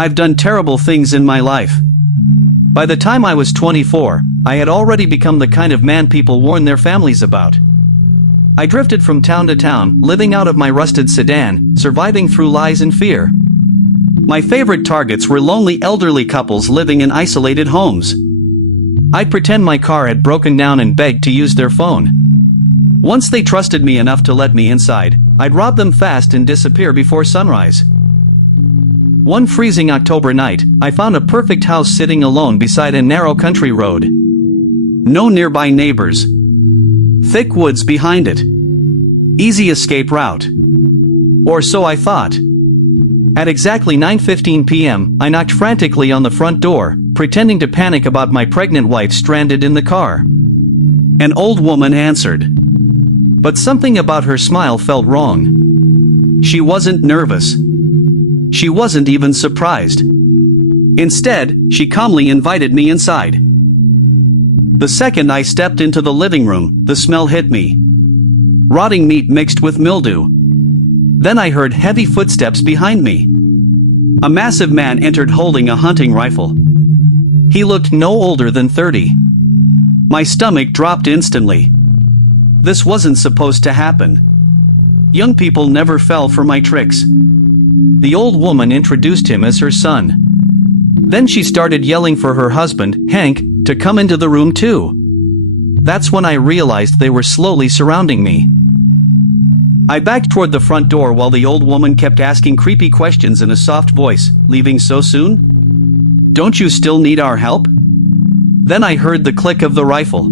I've done terrible things in my life. By the time I was 24, I had already become the kind of man people warn their families about. I drifted from town to town, living out of my rusted sedan, surviving through lies and fear. My favorite targets were lonely elderly couples living in isolated homes. I'd pretend my car had broken down and begged to use their phone. Once they trusted me enough to let me inside, I'd rob them fast and disappear before sunrise. One freezing October night, I found a perfect house sitting alone beside a narrow country road. No nearby neighbors. Thick woods behind it. Easy escape route. Or so I thought. At exactly 9:15 p.m., I knocked frantically on the front door, pretending to panic about my pregnant wife stranded in the car. An old woman answered. But something about her smile felt wrong. She wasn't nervous. She wasn't even surprised. Instead, she calmly invited me inside. The second I stepped into the living room, the smell hit me. Rotting meat mixed with mildew. Then I heard heavy footsteps behind me. A massive man entered holding a hunting rifle. He looked no older than 30. My stomach dropped instantly. This wasn't supposed to happen. Young people never fell for my tricks. The old woman introduced him as her son. Then she started yelling for her husband, Hank, to come into the room too. That's when I realized they were slowly surrounding me. I backed toward the front door while the old woman kept asking creepy questions in a soft voice. Leaving so soon? Don't you still need our help? Then I heard the click of the rifle.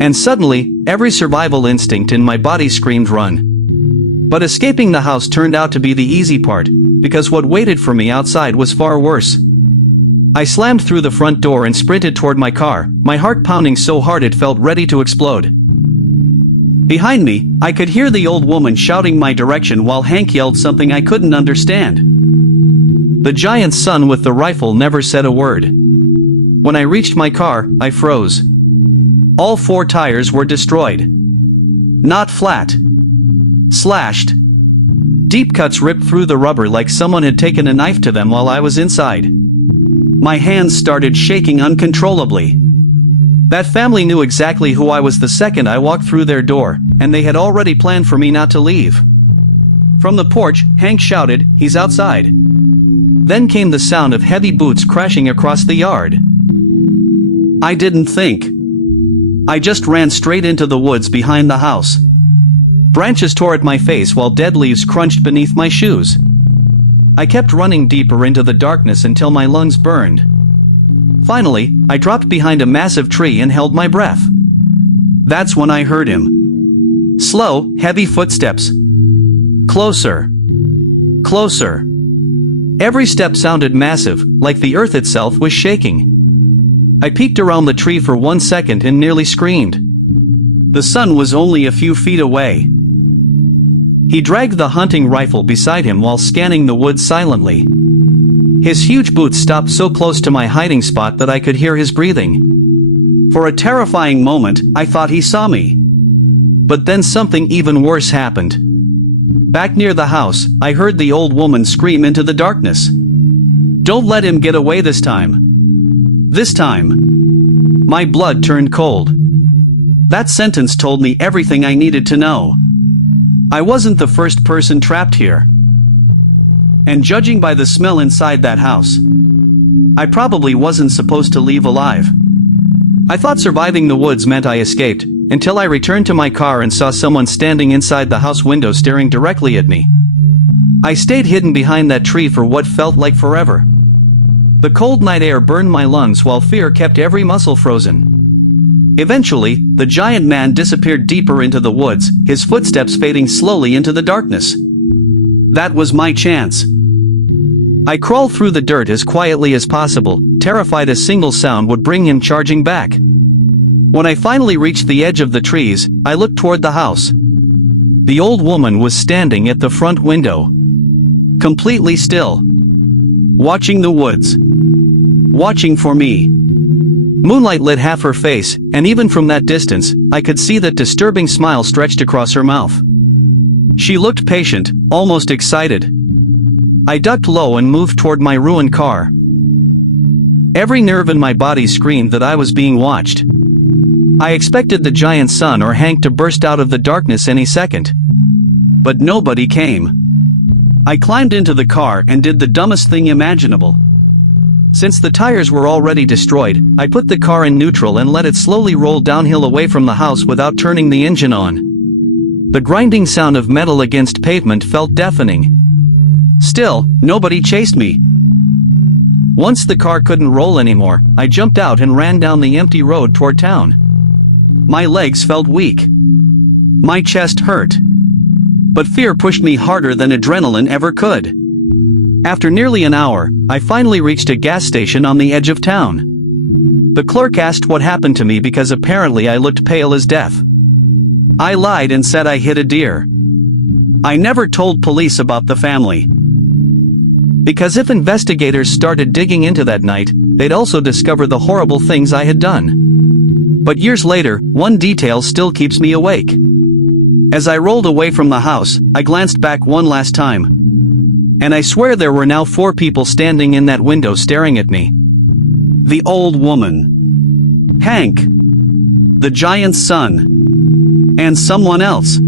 And suddenly, every survival instinct in my body screamed run. But escaping the house turned out to be the easy part, because what waited for me outside was far worse. I slammed through the front door and sprinted toward my car, my heart pounding so hard it felt ready to explode. Behind me, I could hear the old woman shouting my direction while Hank yelled something I couldn't understand. The giant son with the rifle never said a word. When I reached my car, I froze. All 4 tires were destroyed. Not flat. Slashed. Deep cuts ripped through the rubber like someone had taken a knife to them while I was inside. My hands started shaking uncontrollably. That family knew exactly who I was the second I walked through their door, and they had already planned for me not to leave. From the porch, Hank shouted, "He's outside." Then came the sound of heavy boots crashing across the yard. I didn't think. I just ran straight into the woods behind the house. Branches tore at my face while dead leaves crunched beneath my shoes. I kept running deeper into the darkness until my lungs burned. Finally, I dropped behind a massive tree and held my breath. That's when I heard him. Slow, heavy footsteps. Closer. Closer. Every step sounded massive, like the earth itself was shaking. I peeked around the tree for 1 second and nearly screamed. The sun was only a few feet away. He dragged the hunting rifle beside him while scanning the woods silently. His huge boots stopped so close to my hiding spot that I could hear his breathing. For a terrifying moment, I thought he saw me. But then something even worse happened. Back near the house, I heard the old woman scream into the darkness. "Don't let him get away this time." This time. My blood turned cold. That sentence told me everything I needed to know. I wasn't the first person trapped here. And judging by the smell inside that house, I probably wasn't supposed to leave alive. I thought surviving the woods meant I escaped, until I returned to my car and saw someone standing inside the house window staring directly at me. I stayed hidden behind that tree for what felt like forever. The cold night air burned my lungs while fear kept every muscle frozen. Eventually, the giant man disappeared deeper into the woods, his footsteps fading slowly into the darkness. That was my chance. I crawled through the dirt as quietly as possible, terrified a single sound would bring him charging back. When I finally reached the edge of the trees, I looked toward the house. The old woman was standing at the front window. Completely still. Watching the woods. Watching for me. Moonlight lit half her face, and even from that distance, I could see that disturbing smile stretched across her mouth. She looked patient, almost excited. I ducked low and moved toward my ruined car. Every nerve in my body screamed that I was being watched. I expected the giant sun or Hank to burst out of the darkness any second. But nobody came. I climbed into the car and did the dumbest thing imaginable. Since the tires were already destroyed, I put the car in neutral and let it slowly roll downhill away from the house without turning the engine on. The grinding sound of metal against pavement felt deafening. Still, nobody chased me. Once the car couldn't roll anymore, I jumped out and ran down the empty road toward town. My legs felt weak. My chest hurt. But fear pushed me harder than adrenaline ever could. After nearly an hour, I finally reached a gas station on the edge of town. The clerk asked what happened to me because apparently I looked pale as death. I lied and said I hit a deer. I never told police about the family. Because if investigators started digging into that night, they'd also discover the horrible things I had done. But years later, one detail still keeps me awake. As I rolled away from the house, I glanced back one last time. And I swear there were now 4 people standing in that window staring at me. The old woman. Hank. The giant's son. And someone else.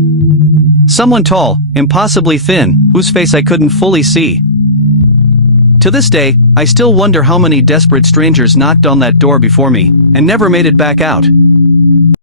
Someone tall, impossibly thin, whose face I couldn't fully see. To this day, I still wonder how many desperate strangers knocked on that door before me, and never made it back out.